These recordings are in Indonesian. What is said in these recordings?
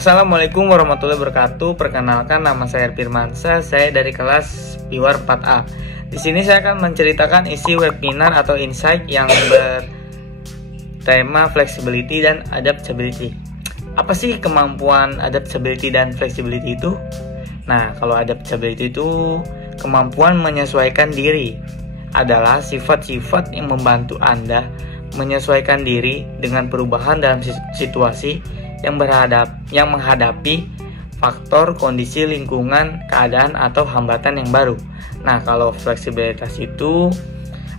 Assalamualaikum warahmatullahi wabarakatuh. Perkenalkan, nama saya Firmansyah. Saya dari kelas Piwar 4A. Di sini saya akan menceritakan isi webinar atau insight yang bertema flexibility dan adaptability. Apa sih kemampuan adaptability dan flexibility itu? Nah, kalau adaptability itu kemampuan menyesuaikan diri, adalah sifat-sifat yang membantu Anda menyesuaikan diri dengan perubahan dalam situasi yang menghadapi faktor, kondisi, lingkungan, keadaan, atau hambatan yang baru. Nah, kalau fleksibilitas itu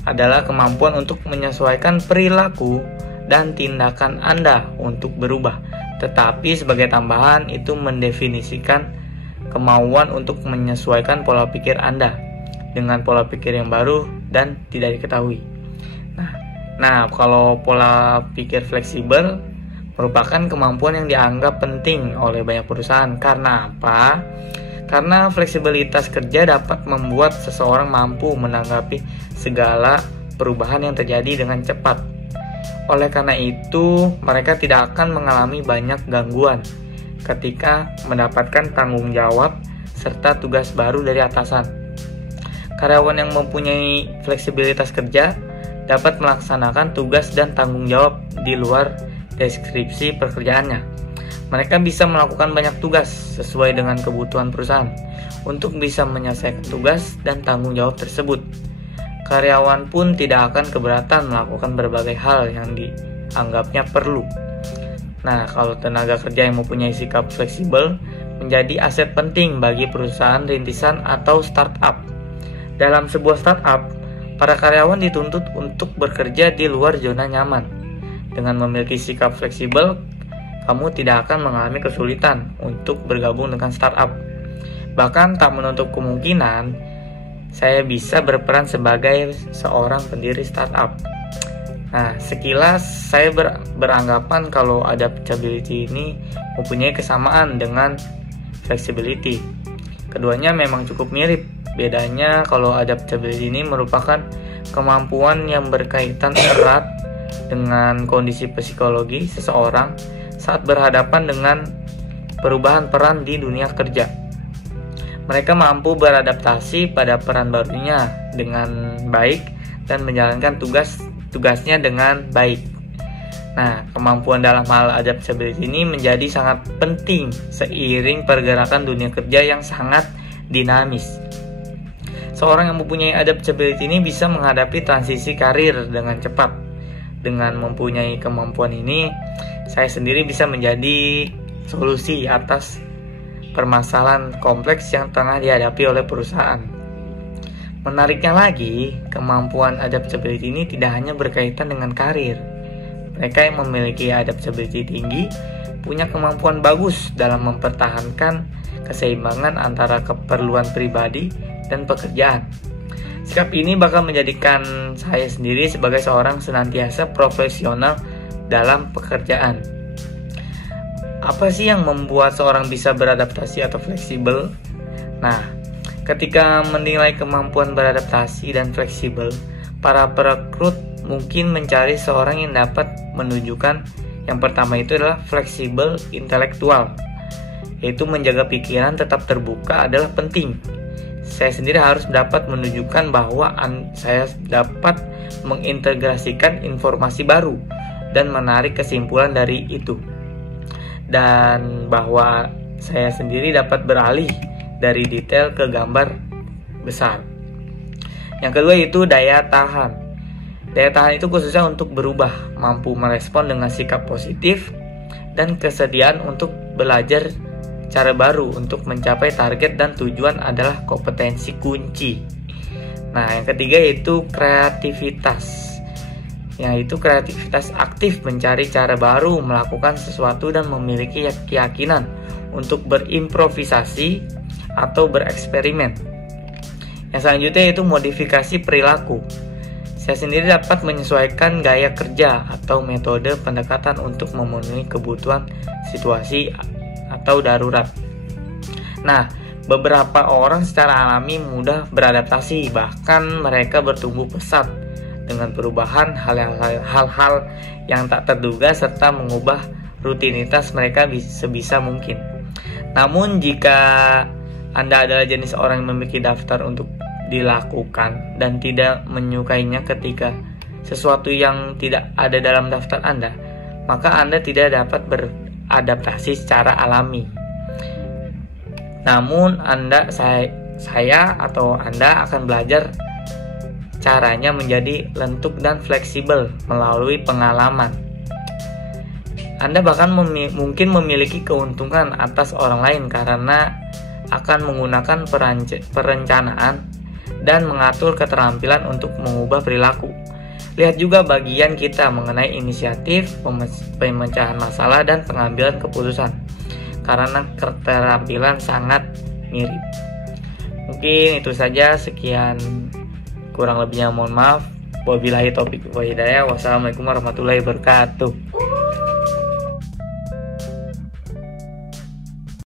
adalah kemampuan untuk menyesuaikan perilaku dan tindakan Anda untuk berubah. Tetapi sebagai tambahan itu mendefinisikan kemauan untuk menyesuaikan pola pikir Anda dengan pola pikir yang baru dan tidak diketahui. Nah, kalau pola pikir fleksibel merupakan kemampuan yang dianggap penting oleh banyak perusahaan. Karena apa? Karena fleksibilitas kerja dapat membuat seseorang mampu menanggapi segala perubahan yang terjadi dengan cepat. Oleh karena itu, mereka tidak akan mengalami banyak gangguan ketika mendapatkan tanggung jawab serta tugas baru dari atasan. Karyawan yang mempunyai fleksibilitas kerja dapat melaksanakan tugas dan tanggung jawab di luar deskripsi pekerjaannya. Mereka bisa melakukan banyak tugas sesuai dengan kebutuhan perusahaan untuk bisa menyelesaikan tugas dan tanggung jawab tersebut. Karyawan pun tidak akan keberatan melakukan berbagai hal yang dianggapnya perlu. Nah, kalau tenaga kerja yang mempunyai sikap fleksibel menjadi aset penting bagi perusahaan rintisan atau startup. Dalam sebuah startup, para karyawan dituntut untuk bekerja di luar zona nyaman. Dengan memiliki sikap fleksibel, kamu tidak akan mengalami kesulitan untuk bergabung dengan startup. Bahkan tak menutup kemungkinan, saya bisa berperan sebagai seorang pendiri startup. Nah, sekilas saya beranggapan kalau adaptability ini mempunyai kesamaan dengan flexibility. Keduanya memang cukup mirip. Bedanya kalau adaptability ini merupakan kemampuan yang berkaitan erat dengan kondisi psikologi seseorang saat berhadapan dengan perubahan peran di dunia kerja. Mereka mampu beradaptasi pada peran barunya dengan baik dan menjalankan tugasnya dengan baik. Nah, kemampuan dalam hal adaptability ini menjadi sangat penting seiring pergerakan dunia kerja yang sangat dinamis. Seorang yang mempunyai adaptability ini bisa menghadapi transisi karir dengan cepat. Dengan mempunyai kemampuan ini, saya sendiri bisa menjadi solusi atas permasalahan kompleks yang tengah dihadapi oleh perusahaan. Menariknya lagi, kemampuan adaptability ini tidak hanya berkaitan dengan karir. Mereka yang memiliki adaptability tinggi punya kemampuan bagus dalam mempertahankan keseimbangan antara keperluan pribadi dan pekerjaan. Sikap ini bakal menjadikan saya sendiri sebagai seorang senantiasa profesional dalam pekerjaan. Apa sih yang membuat seorang bisa beradaptasi atau fleksibel? Nah, ketika menilai kemampuan beradaptasi dan fleksibel, para perekrut mungkin mencari seorang yang dapat menunjukkan yang pertama itu adalah fleksibel intelektual, yaitu menjaga pikiran tetap terbuka adalah penting. Saya sendiri harus dapat menunjukkan bahwa saya dapat mengintegrasikan informasi baru dan menarik kesimpulan dari itu, dan bahwa saya sendiri dapat beralih dari detail ke gambar besar. Yang kedua itu daya tahan. Daya tahan itu khususnya untuk berubah, mampu merespon dengan sikap positif, dan kesediaan untuk belajar cara baru untuk mencapai target dan tujuan adalah kompetensi kunci. Nah, yang ketiga yaitu kreativitas. Yaitu kreativitas aktif mencari cara baru melakukan sesuatu dan memiliki keyakinan untuk berimprovisasi atau bereksperimen. Yang selanjutnya yaitu modifikasi perilaku. Saya sendiri dapat menyesuaikan gaya kerja atau metode pendekatan untuk memenuhi kebutuhan situasi atau darurat. Nah, beberapa orang secara alami mudah beradaptasi, bahkan mereka bertumbuh pesat dengan perubahan hal-hal yang tak terduga serta mengubah rutinitas mereka sebisa mungkin. Namun jika Anda adalah jenis orang yang memiliki daftar untuk dilakukan dan tidak menyukainya ketika sesuatu yang tidak ada dalam daftar Anda, maka Anda tidak dapat beradaptasi secara alami. Namun saya atau Anda akan belajar caranya menjadi lentuk dan fleksibel melalui pengalaman. Anda bahkan mungkin memiliki keuntungan atas orang lain karena akan menggunakan perencanaan dan mengatur keterampilan untuk mengubah perilaku. Lihat juga bagian kita mengenai inisiatif, pemecahan masalah, dan pengambilan keputusan, karena keterampilan sangat mirip. Mungkin itu saja, sekian, kurang lebihnya mohon maaf. Wabillahi taufiq wal hidayah. Wassalamualaikum warahmatullahi wabarakatuh.